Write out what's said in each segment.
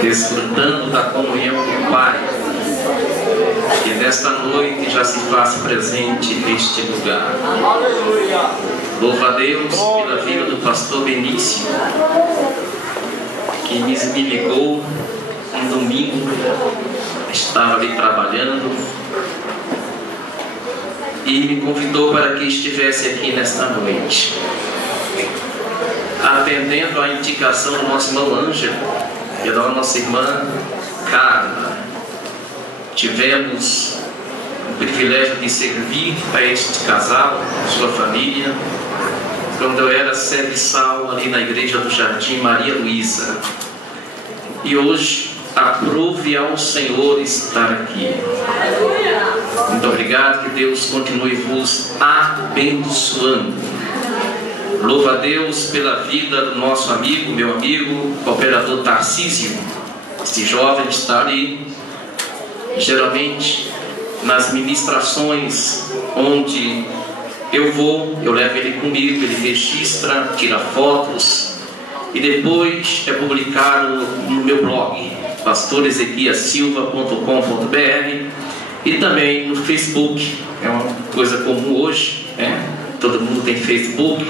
desfrutando da comunhão com o Pai, que nesta noite já se faz presente neste lugar. Louva a Deus pela vida do pastor Benício, que me ligou um domingo, estava ali trabalhando e me convidou para que estivesse aqui nesta noite, atendendo à indicação do nosso irmão Ângelo e da nossa irmã Carla. Tivemos o privilégio de servir a este casal, sua família, quando eu era serviçal ali na igreja do Jardim Maria Luísa. E hoje aprove ao Senhor estar aqui. Muito obrigado, que Deus continue vos abençoando. Louva a Deus pela vida do nosso amigo, meu amigo, operador Tarcísio. Esse jovem está ali, geralmente nas ministrações onde eu vou, eu levo ele comigo, ele registra, tira fotos e depois é publicado no meu blog, pastorezequiasilva.com.br, e também no Facebook. É uma coisa comum hoje, né? Todo mundo tem Facebook,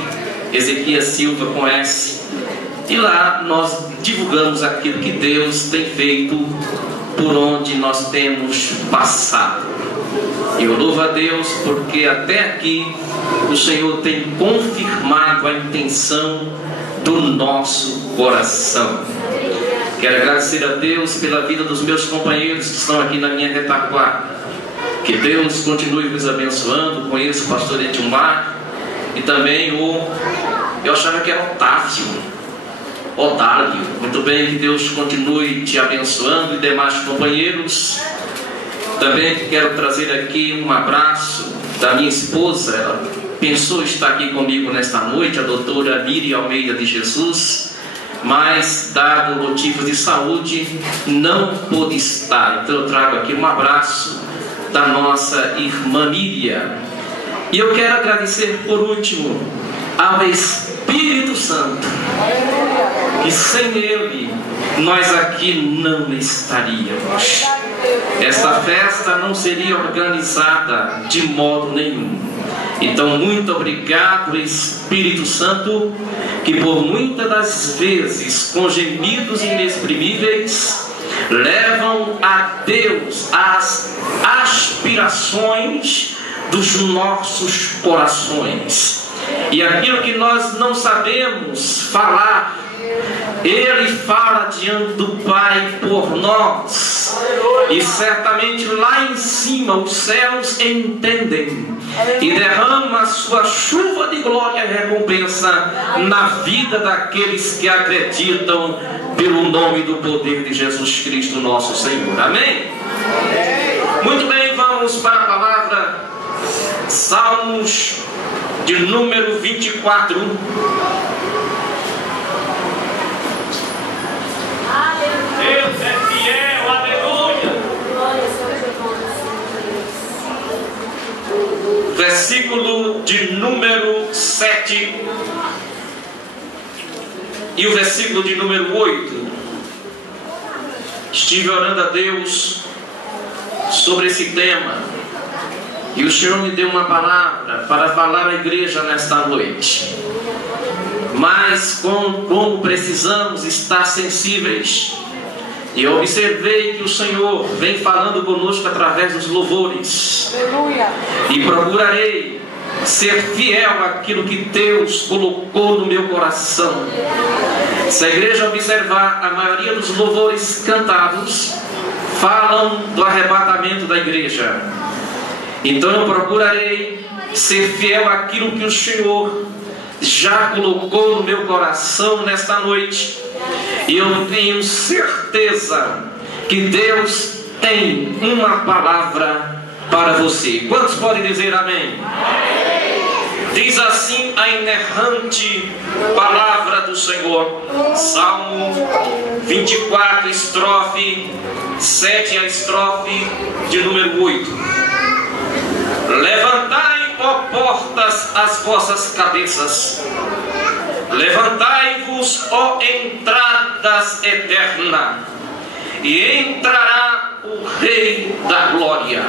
Ezequias Silva com S, e lá nós divulgamos aquilo que Deus tem feito por onde nós temos passado. E eu louvo a Deus porque até aqui o Senhor tem confirmado a intenção do nosso coração. Quero agradecer a Deus pela vida dos meus companheiros que estão aqui na minha retaguarda. Que Deus continue vos abençoando. Conheço o pastor Edilmar e também eu achava que era Odálio. Muito bem, que Deus continue te abençoando, e demais companheiros. Também quero trazer aqui um abraço da minha esposa. Ela pensou estar aqui comigo nesta noite, a doutora Miriam Almeida de Jesus, mas dado motivos de saúde não pôde estar. Então eu trago aqui um abraço da nossa irmã Miriam. E eu quero agradecer por último ao Espírito Santo, que sem Ele nós aqui não estaríamos. Esta festa não seria organizada de modo nenhum. Então, muito obrigado, Espírito Santo, que por muitas das vezes, com gemidos inexprimíveis, levam a Deus as aspirações dos nossos corações. E aquilo que nós não sabemos falar, Ele fala diante do Pai por nós. E certamente lá em cima os céus entendem e derrama a sua chuva de glória e recompensa na vida daqueles que acreditam pelo nome do poder de Jesus Cristo nosso Senhor. Amém? Muito bem, vamos para a palavra. Salmos de número 24. Deus é fiel, aleluia. Versículo de número 7 e o versículo de número 8. Estive orando a Deus sobre esse tema, e o Senhor me deu uma palavra para falar à igreja nesta noite. Mas como precisamos estar sensíveis, e eu observei que o Senhor vem falando conosco através dos louvores. Aleluia. E procurarei ser fiel àquilo que Deus colocou no meu coração. Se a igreja observar, a maioria dos louvores cantados falam do arrebatamento da igreja. Então eu procurarei ser fiel àquilo que o Senhor já colocou no meu coração nesta noite. E eu tenho certeza que Deus tem uma palavra para você. Quantos podem dizer amém? Amém. Diz assim a inerrante palavra do Senhor. Salmo 24, estrofe 7, a estrofe de número 8. Levantai, ó portas, as vossas cabeças, levantai-vos, ó entradas eternas, e entrará o Rei da Glória.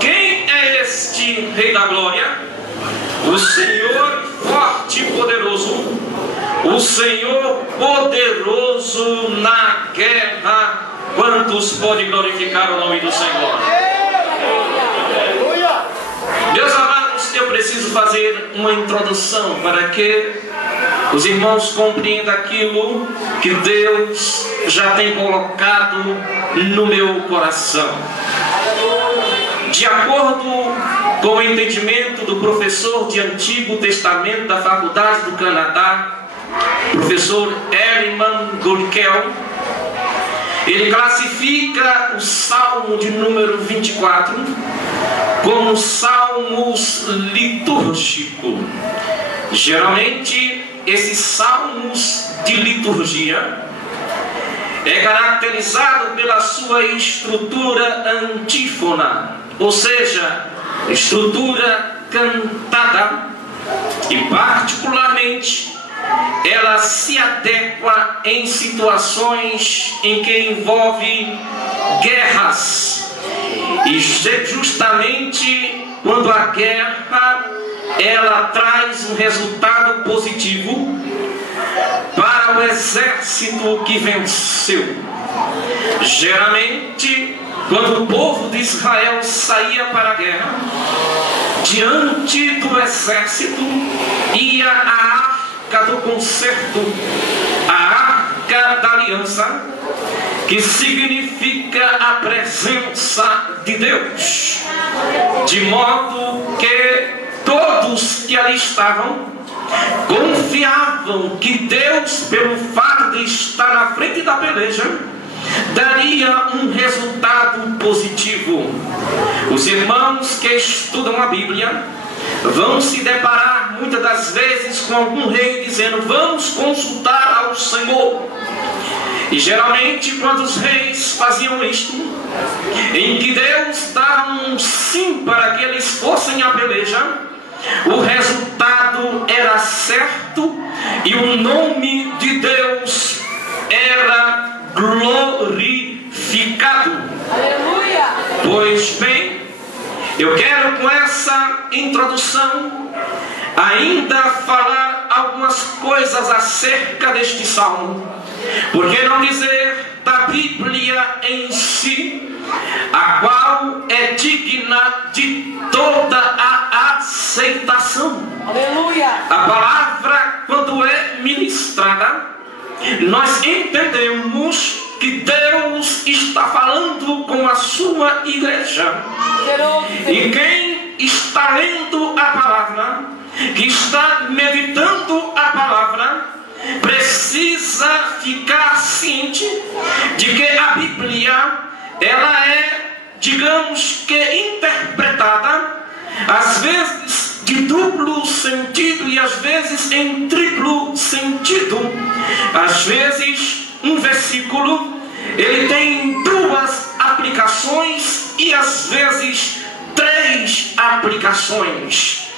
Quem é este Rei da Glória? O Senhor forte e poderoso, o Senhor poderoso na guerra. Quantos podem glorificar o nome do Senhor? Meus amados, eu preciso fazer uma introdução para que os irmãos compreendam aquilo que Deus já tem colocado no meu coração. De acordo com o entendimento do professor de Antigo Testamento da Faculdade do Canadá, professor Herman Gulkel, ele classifica o Salmo de número 24 como salmos litúrgicos. Geralmente, esses salmos de liturgia é caracterizado pela sua estrutura antífona, ou seja, estrutura cantada, e particularmente ela se adequa em situações em que envolve guerras, e justamente quando a guerra ela traz um resultado positivo para o exército que venceu. Geralmente, quando o povo de Israel saía para a guerra, diante do exército ia a Arca do Concerto, a Arca da Aliança, que significa a presença de Deus, de modo que todos que ali estavam confiavam que Deus, pelo fato de estar na frente da peleja, daria um resultado positivo. Os irmãos que estudam a Bíblia vão se deparar muitas das vezes com algum rei dizendo: vamos consultar ao Senhor. E geralmente, quando os reis faziam isto, em que Deus dava um sim para que eles fossem à peleja, o resultado era certo e o nome de Deus era glorificado. Aleluia! Pois bem, eu quero com essa introdução ainda falar algumas coisas acerca deste salmo. Por que não dizer da Bíblia em si, a qual é digna de toda a aceitação. Aleluia! A palavra, quando é ministrada, nós entendemos que Deus está falando com a sua igreja. E quem está lendo a palavra, que está meditando a palavra, precisa ficar ciente de que a Bíblia, ela é, digamos que, interpretada às vezes de duplo sentido e às vezes em triplo sentido. Às vezes um versículo ele tem duas aplicações e às vezes três aplicações.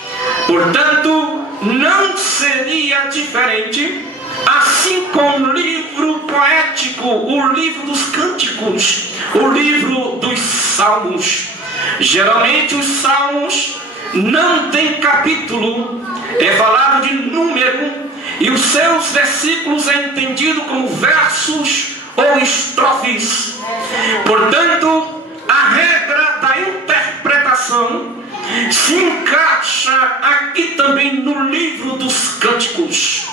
Portanto, não seria diferente assim como o livro poético, o livro dos cânticos, o livro dos salmos. Geralmente os salmos não têm capítulo, é falado de número, e os seus versículos é entendido como versos ou estrofes. Portanto, a regra da interpretação se encaixa aqui também no livro dos cânticos.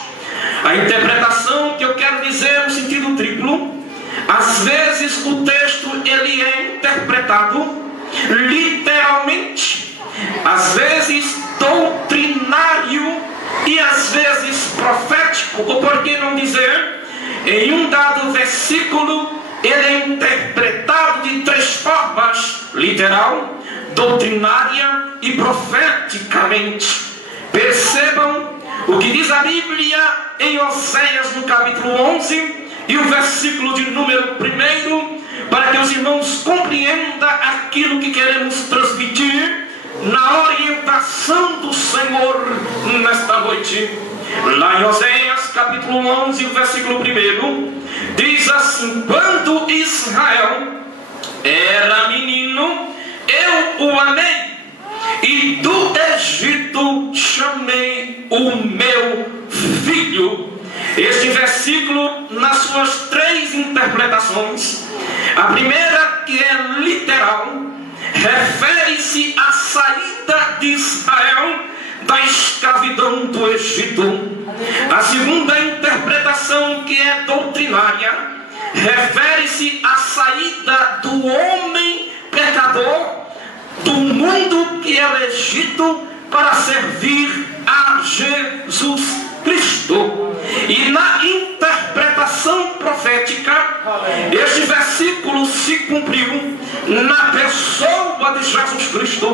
A interpretação que eu quero dizer no sentido triplo, às vezes o texto ele é interpretado literalmente, às vezes doutrinário e às vezes profético, ou por que não dizer, em um dado versículo ele é interpretado de três formas: literal, doutrinária e profeticamente. Percebam o que diz a Bíblia em Oséias no capítulo 11 e o versículo de número 1, para que os irmãos compreendam aquilo que queremos transmitir na orientação do Senhor nesta noite. Lá em Oséias capítulo 11, o versículo 1, diz assim: quando Israel era menino, eu o amei, e do Egito chamei o meu filho. Este versículo, nas suas 3 interpretações, a primeira, que é literal, refere-se à saída de Israel da escravidão do Egito. A segunda interpretação, que é doutrinária, refere-se à saída do homem pecador do mundo que é o Egito para servir a Jesus Cristo. E na interpretação profética, este versículo se cumpriu na pessoa de Jesus Cristo.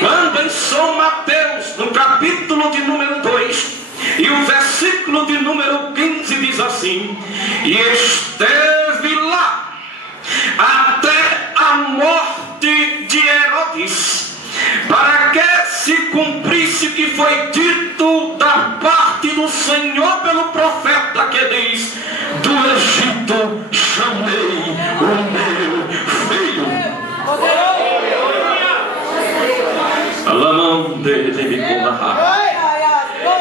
Quando em São Mateus, no capítulo de número 2, e o versículo de número 15 diz assim: e esteve lá até a morte de Herodes, para que se cumprisse o que foi dito da parte do Senhor pelo profeta, que diz: do Egito chamei o meu filho.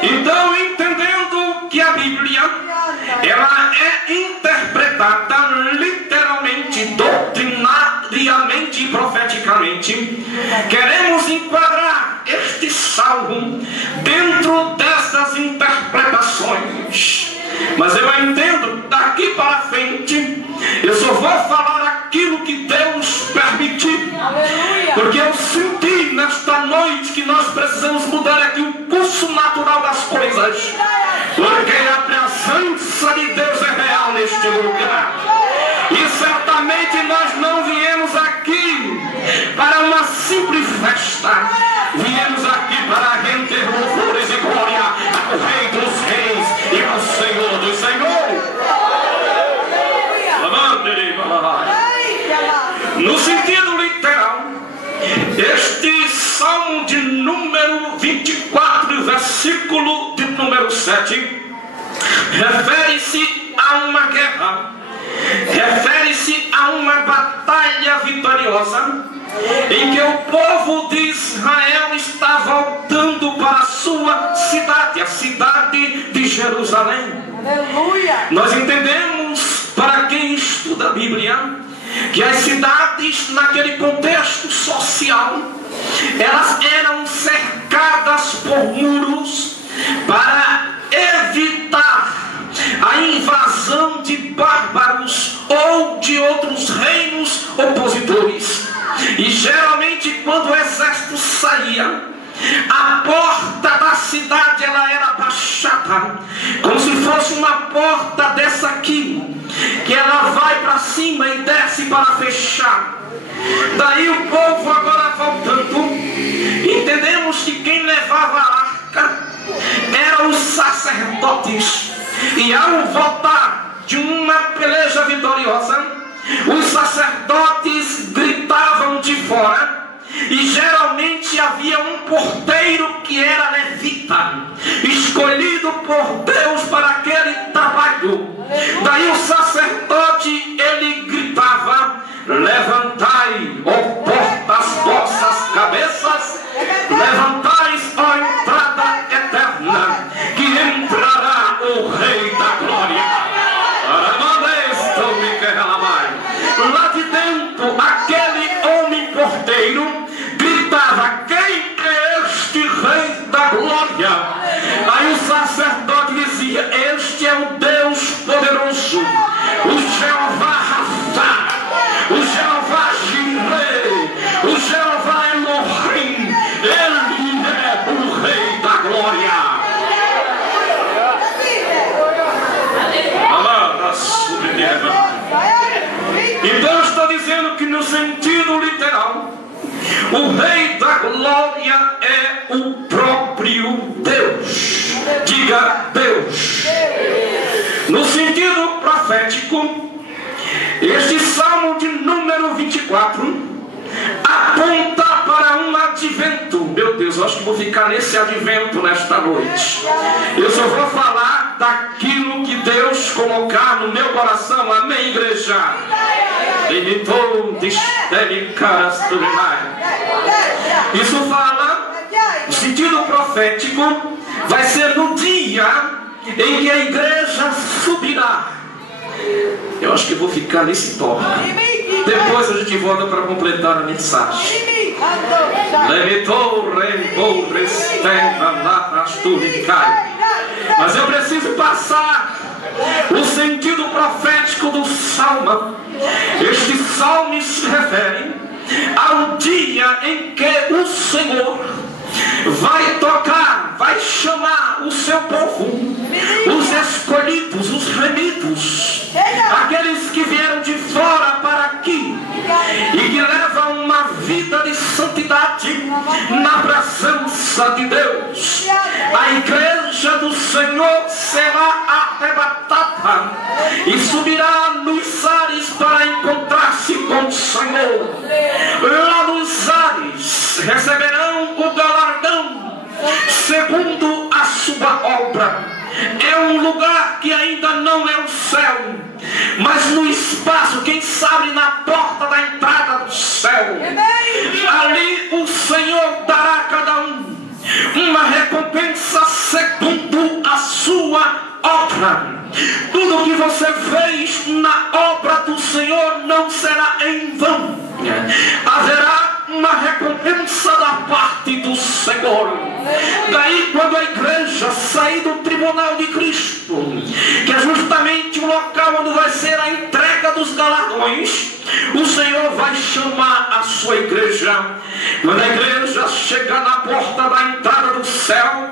Então, entendendo que a Bíblia, ela é interpretada literalmente, doutrinariamente e profeticamente, queremos enquadrar este salmo dentro dessas interpretações. Mas eu entendo, daqui para frente, eu só vou falar aquilo que Deus permitir. Porque eu senti nesta noite que nós precisamos mudar aqui o curso natural das coisas. Porque a presença de Deus é real neste lugar. E certamente nós não viemos aqui para uma simples festa. Viemos aqui para render louvores e glória ao Rei dos Reis e ao Senhor dos Senhores. No sentido literal, este salmo de número 24, versículo de número 7, refere-se a uma guerra, refere-se a uma batalha vitoriosa, em que o povo de Israel está voltando para a sua cidade, a cidade de Jerusalém. Aleluia. Nós entendemos, para quem estuda a Bíblia, que as cidades naquele contexto social, elas eram cercadas por muros para evitar a invasão de bárbaros ou de outros reinos opositores. E geralmente quando o exército saía, a porta da cidade ela era baixada, como se fosse uma porta dessa aqui, que ela vai para cima e desce para fechar. Daí o povo agora voltando, entendemos que quem levava a arca eram os sacerdotes. E ao voltar de uma peleja vitoriosa, os sacerdotes gritavam de fora. E geralmente havia um porteiro que era levita, escolhido por Deus para aquele trabalho. Daí o sacerdote, ele gritava: levantai, ó portas vossas cabeças, levantai, ó entrada eterna, que entrará o Rei da Glória. Lá de dentro, aquele homem porteiro gritava: quem é este Rei da Glória? Aí o sacerdote dizia: este é o Deus poderoso, o Jeová Rafa, o Jeová Jireh, o Jeová Elohim. Ele é o Rei da Glória. Então estou dizendo que no sentido literal, o Rei da Glória é o próprio Deus. Diga Deus. No sentido profético, este salmo de número 24 aponta para um advento. Meu Deus, eu acho que vou ficar nesse advento nesta noite. Eu só vou falar daquilo que Deus colocar no meu coração. Amém, igreja? Isso fala, o sentido profético vai ser no dia em que a igreja subirá. Eu acho que vou ficar nesse tópico. Depois a gente volta para completar a mensagem. Mas eu preciso passar o sentido profético do salmo. Este salmo se refere ao dia em que o Senhor vai tocar, vai chamar o seu povo, os escolhidos, os remidos, aqueles que vieram de fora para aqui e que levam uma vida de santidade na presença de Deus. A igreja do Senhor será arrebatada e subirá nos ares para encontrar-se com o Senhor. Lá nos ares receberão o galardão segundo a sua obra. É um lugar que ainda não é o céu, mas no espaço, quem sabe na porta da entrada do céu. Ali o Senhor dará a cada um uma recompensa segundo a sua obra. Tudo que você fez na obra do Senhor não será em vão. Haverá uma recompensa da parte do Senhor. Daí, quando a igreja sair do tribunal de Cristo, que é justamente o local onde vai ser a entrega dos galardões, o Senhor vai chamar a sua igreja. Quando a igreja chegar na porta da entrada do céu,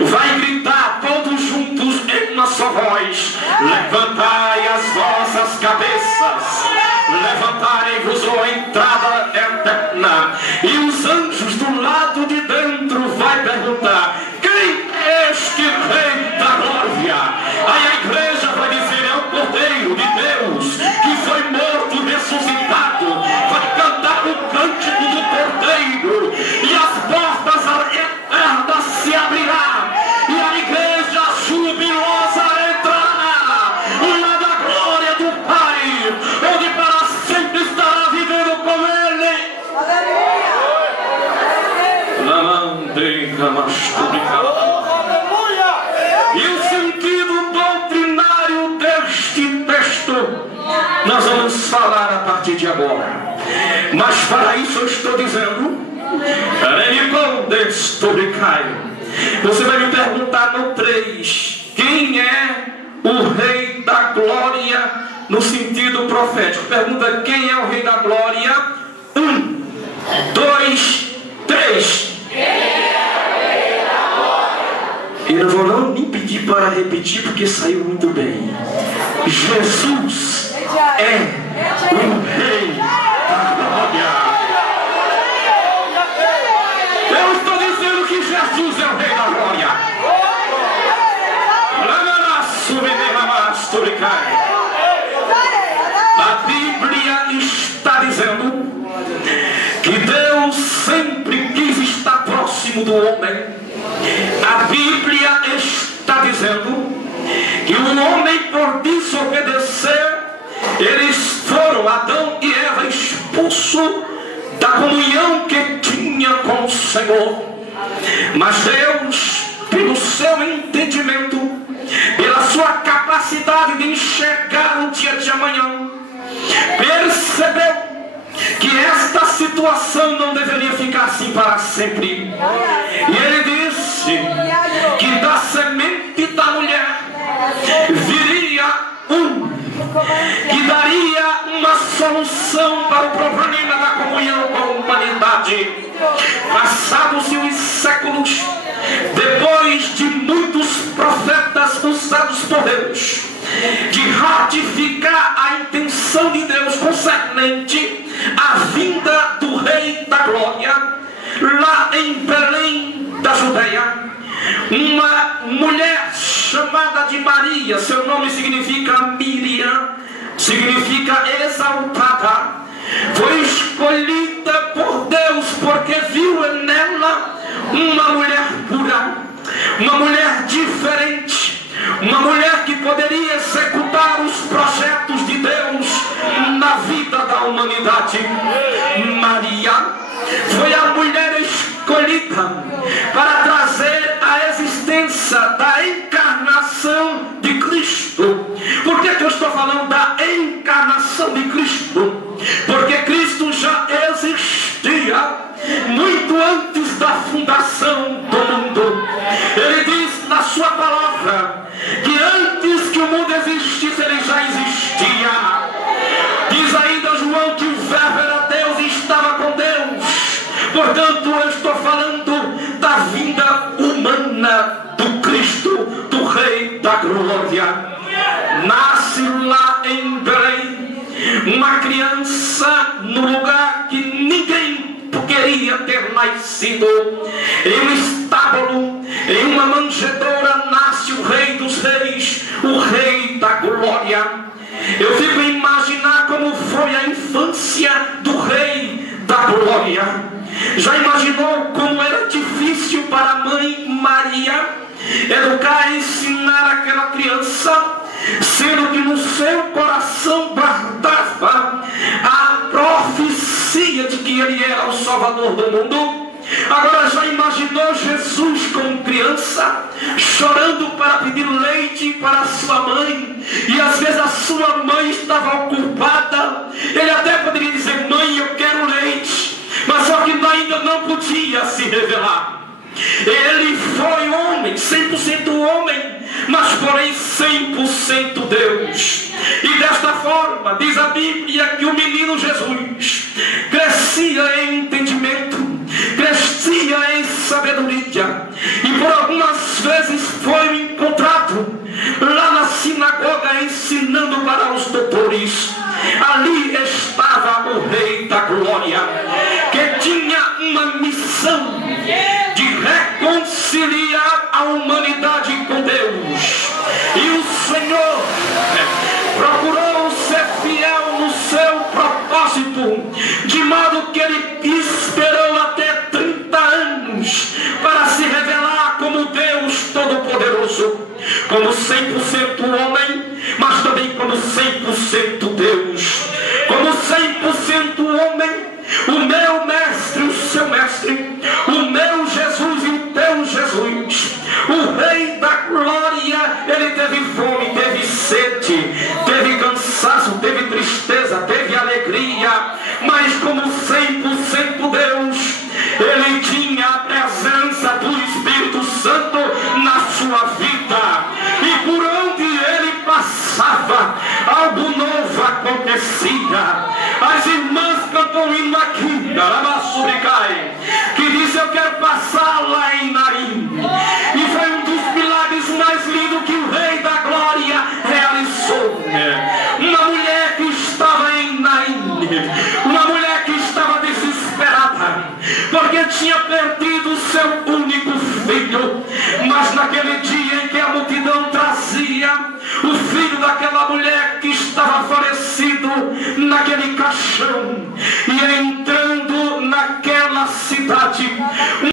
vai gritar todos juntos em uma só voz: levantai as vossas cabeças, levantai-vos a entrada eterna. E os anjos do lado de dentro vai perguntar: quem é este Rei da Glória? Aí a igreja vai dizer: é o Cordeiro de Deus que foi morto e ressuscitado. Vai cantar o cântico do Cordeiro e as portas eternas se abrirão e a igreja jubilosa entrará lá da glória do Pai, onde para sempre estará vivendo com Ele. E o sentido doutrinário deste texto nós vamos falar a partir de agora. Mas para isso eu estou dizendo: você vai me perguntar no 3, quem é o Rei da Glória no sentido profético? Pergunta: quem é o Rei da Glória? 1, 2, 3. Eu não vou nem pedir para repetir, porque saiu muito bem. Jesus é o Rei da Glória. Eu estou dizendo que Jesus é o Rei da Glória. A Bíblia está dizendo que Deus sempre quis estar próximo do homem. A Bíblia está dizendo que o homem, por desobedecer, eles foram, Adão e Eva, expulsos da comunhão que tinha com o Senhor. Mas Deus, pelo seu entendimento, pela sua capacidade de enxergar o dia de amanhã, percebeu que esta situação não deveria ficar assim para sempre. E Ele disse que da semente da mulher viria que daria uma solução para o problema da comunhão com a humanidade. Passados-se os séculos, depois de muitos profetas usados por Deus, de ratificar a intenção de Deus concernente à vinda do Rei da Glória, lá em Belém da Judeia, uma mulher chamada de Maria, seu nome significa Miriam, significa exaltada, foi escolhida por Deus porque viu nela uma uma mulher diferente, uma mulher que poderia executar os projetos de Deus na vida da humanidade. Maria foi a mulher escolhida para trazer a existência da encarnação de Cristo. Por que eu estou falando da encarnação de Cristo? Porque Cristo já existia muito antes da fundação do mundo. Ele diz na sua palavra que antes que o mundo existisse, ele já existia. Diz ainda João que o verbo era Deus e estava com Deus. Portanto, eu estou falando da vinda humana do Cristo, do Rei da Glória. Nasce lá em Belém uma criança no lugar que ninguém queria ter nascido. Em um estábulo, em uma manjedoura, nasce o Rei dos Reis, o Rei da Glória. Eu fico a imaginar como foi a infância do Rei da Glória. Já imaginou como era difícil para a mãe Maria educar e ensinar aquela criança, sendo que no seu coração guardava a profecia de que ele era o Salvador do mundo? Agora já imaginou Jesus como criança, chorando para pedir leite para a sua mãe, e às vezes a sua mãe estava ocupada? Ele até poderia dizer: mãe, eu quero leite, mas só que ainda não podia se revelar. Ele foi homem, 100% homem, mas porém 100% Deus. E desta forma, diz a Bíblia que o menino Jesus crescia em entendimento, crescia em sabedoria, e por algumas vezes foi encontrado lá na sinagoga ensinando para os doutores. Ali estava o Rei da Glória, que tinha uma missão de reconciliar a humanidade com Deus. E o Senhor procurou ser fiel no seu propósito, de modo que ele esperou até 30 anos para se revelar como Deus Todo-Poderoso, como 100% homem, mas também como 100% Deus. Como 100% homem, o meu mestre, o seu mestre, o meu Jesus e o teu Jesus, o Rei da Glória, ele teve fome, teve sede, teve cansaço, teve tristeza, teve alegria, mas como 100% Deus, ele tinha a presença do Espírito Santo na sua vida, e por onde ele passava, algo novo acontecia. As irmãs cantam um hino aqui, que diz: eu quero passar lá em Naim. E foi um dos milagres mais lindos que o Rei da Glória realizou. Uma mulher que estava em Naim, uma mulher que estava desesperada, porque tinha perdido o seu único filho. Mas naquele dia em que a multidão trazia o filho daquela mulher que estava falecido naquele caixão, e entrando naquela cidade,